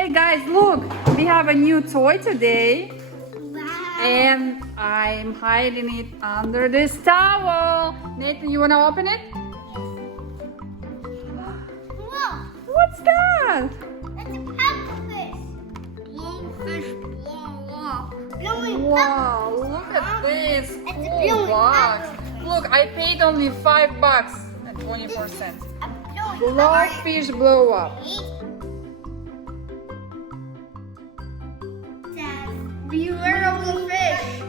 Hey guys, look, we have a new toy today. Wow. And I'm hiding it under this towel. Nathan, you wanna open it? Whoa. What's that? It's a pufferfish. Blowfish blow up. Blowing Wow, pufferfish. look at this It's a cool blowing box. pufferfish. Look, I paid only $5 and 24 cents. A blowing BLOWFISH BLOWUP. Beware of the fish.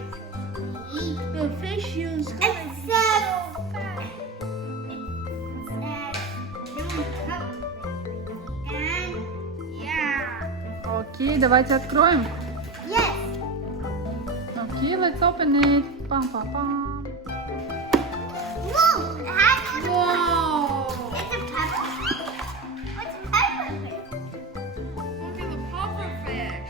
The fish use colors. Окей, давайте откроем. Yes. Окей, let's open it. Пам-пам-пам. Whoa, it has no Whoa! It's a pufferfish. What's a pufferfish? Look at the pufferfish.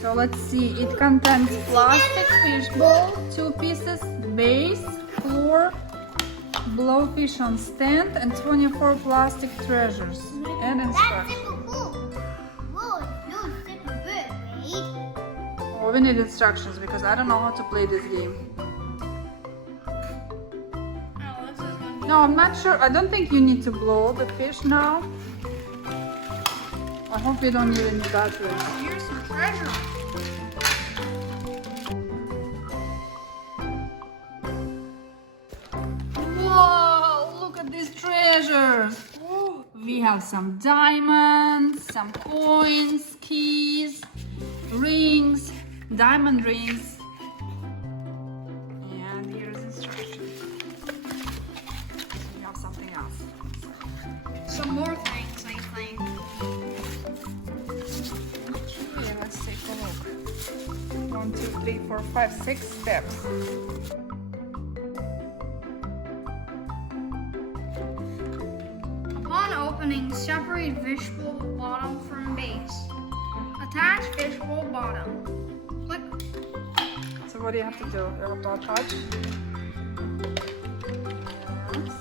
So let's see, it contains plastic fish bowl, 2 pieces, base, floor, blowfish on stand, and 24 plastic treasures and That's instructions. super cool. Whoa, no, super good, right? Oh, we need instructions because I don't know how to play this game. No, I'm not sure. I don't think you need to blow the fish now. I hope you don't need any batteries. Here's some treasure. Whoa, look at these treasures. We have some diamonds, some coins, keys, rings, diamond rings. And here's instructions. We have something else. Some more things, I think. Okay, let's take a look. 1, 2, 3, 4, 5, 6 steps. Upon opening, separate fishbowl bottom from base. Attach fishbowl bottom. Click. So what do you have to do? You have to attach. Yes.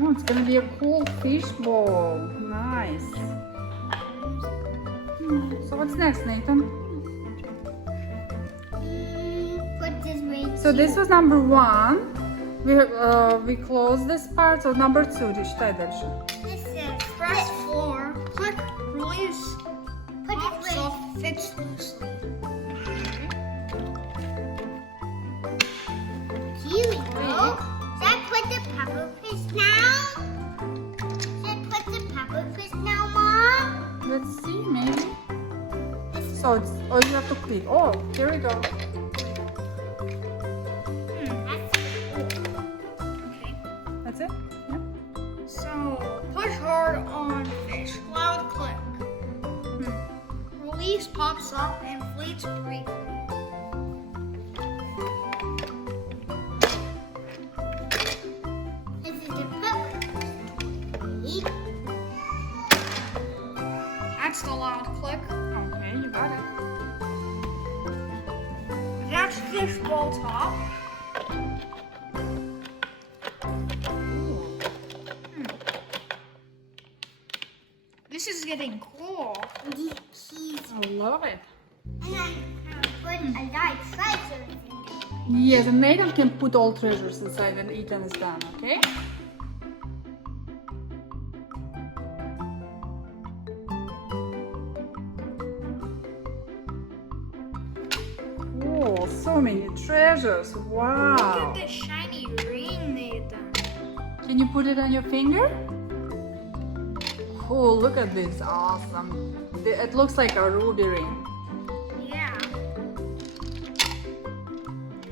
Oh, it's gonna be a cool fish bowl. Nice. So what's next, Nathan? Put this way. So this was number 1. We close this part. So number 2. Читай дальше. This is press floor. Click. Release. Put it off. Fix loosely. Here we go. Should I put the pufferfish now? Should I put the pufferfish now, Mom? Let's see, maybe. So it's, oh, you have to click. Oh, here we go. Okay. That's it. Yeah. So push hard on fish. Loud click. Release pops up and inflates briefly. This is the pufferfish. That's the loud click. Okay, you got it. That's fish bowl top. This is getting cool. I love it. And I put a light treasure in there. Yes, and Nathan can put all treasures inside when Ethan is done, okay? Oh, so many treasures. Look Wow. at this shiny ring, Nathan. Can you put it on your finger? Cool, look at this. Awesome. It looks like a ruby ring. Yeah.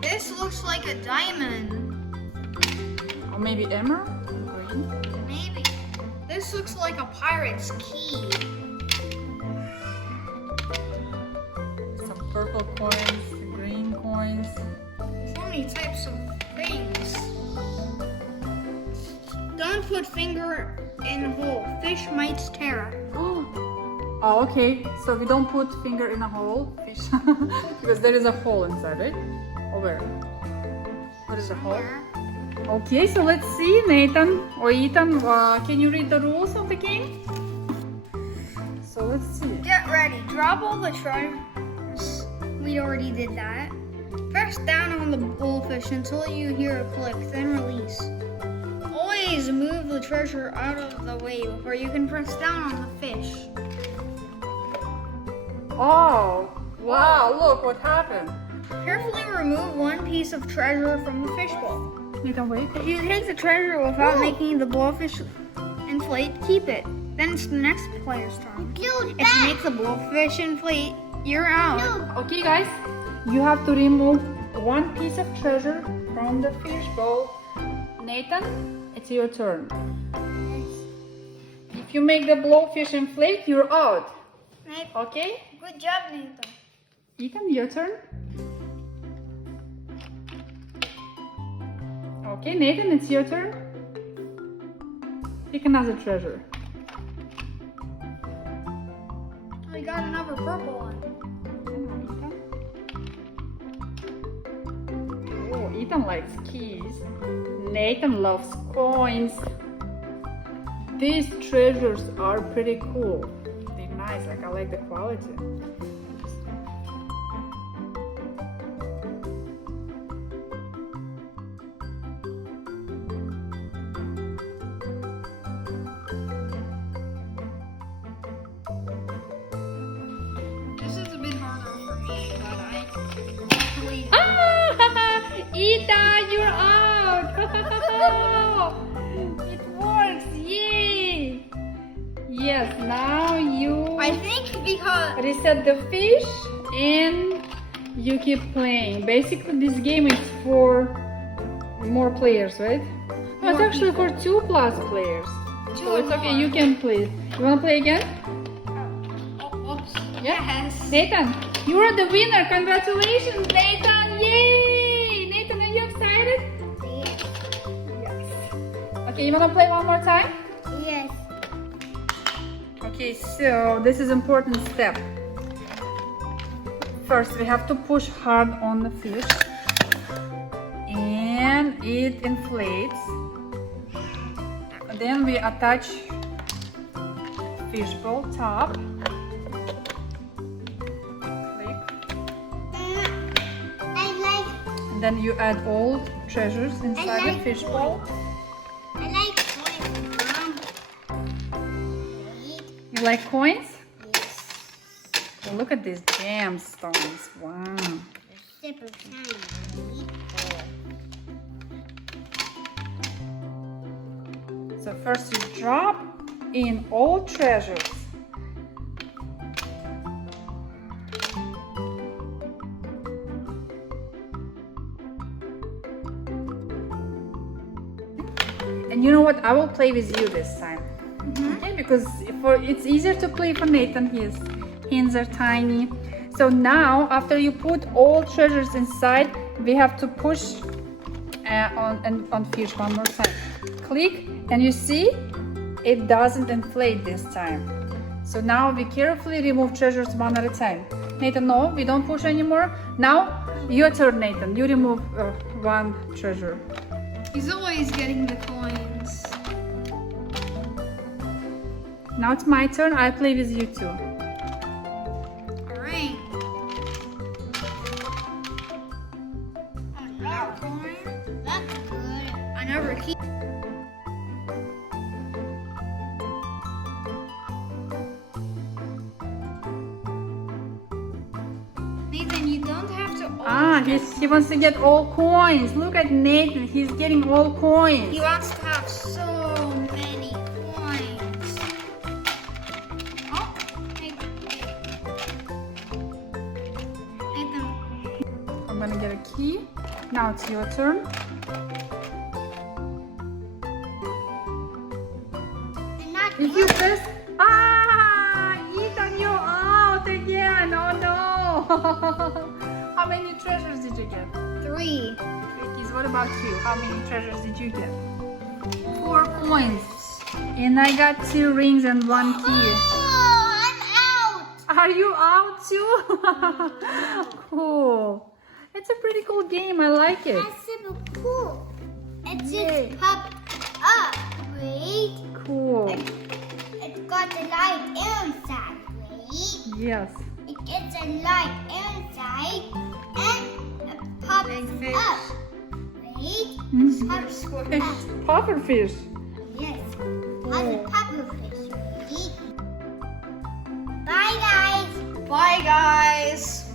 This looks like a diamond. Or maybe emerald? Green. Maybe. This looks like a pirate's key. Some purple coins, green coins. So many types of things. Don't put finger in hole. Fish might tear. Oh, okay. So we don't put finger in a hole, fish, because there is a hole inside, right? Or where? What is the hole? Okay, so let's see, Nathan or Ethan, can you read the rules of the game? So let's see. Get ready. Drop all the treasures. We already did that. Press down on the blowfish until you hear a click, then release. Always move the treasure out of the way before you can press down on the fish. Oh, wow, look what happened. Carefully remove one piece of treasure from the fishbowl. Nathan, wait. If you take the treasure without making the blowfish inflate, keep it. Then it's the next player's turn. If you make the blowfish inflate, you're out. Okay, guys, you have to remove one piece of treasure from the fish bowl. Nathan, it's your turn. If you make the blowfish inflate, you're out. Okay? Good job, Nathan. Ethan, your turn. Okay, Nathan, it's your turn. Pick another treasure. We got another purple one. Oh, Ethan likes keys. Nathan loves coins. These treasures are pretty cool. They're nice, like I like the quality. This is a bit harder for me, but I believe. Ethan, you're out! It works! Yay! Yes, now you I think because reset the fish and you keep playing. Basically, this game is for more players, right? No, it's More actually for 2+ players. Two So it's or okay, more. you can play. You wanna play again? oops. Yeah. Yes. Nathan, you are the winner. Congratulations, Nathan! Yay! Nathan, are you excited? Yes. Okay, you wanna play one more time? Yes. Okay, so this is important step. First, we have to push hard on the fish, and it inflates. Then we attach fishbowl top. Click. I like And then you add all treasures inside the like fishbowl. coins, Mom. You like coins? Yes. Oh, look at these gemstones. Wow. Super shiny. So first you drop in all treasures. And you know what? I will play with you this time. Okay, because it's easier to play for Nathan. His hands are tiny. So now, after you put all treasures inside, we have to push on fish one more time. Click, and you see, it doesn't inflate this time. So now we carefully remove treasures one at a time. Nathan, no, we don't push anymore. Now, your turn, Nathan. You remove one treasure. He's always getting the coins. Now it's my turn. I play with you too. A ring. Another coin. That's good. Another key. Nathan, you don't have to always He wants to get all coins. Look at Nathan. He's getting all coins. He wants to have so many coins. Oh, Nathan. Nathan. I'm gonna get a key. Now it's your turn. And not If you press, Ethan, you're out again. Oh no! How many treasures did you get? 3. Vicky's, what about you? How many treasures did you get? 4 coins. And I got 2 rings and 1 key. Oh, I'm Are you out too? Cool. It's a pretty cool game. I like it. That's super cool. It's Yay. just popped up, right? Cool. It's got the light inside, right? Yes. It gets a light inside and it pops Big fish. up, right? Mhm. Pops Squish. up. Puffer fish. Yes. How's a pufferfish, right? Bye, guys. Bye, guys.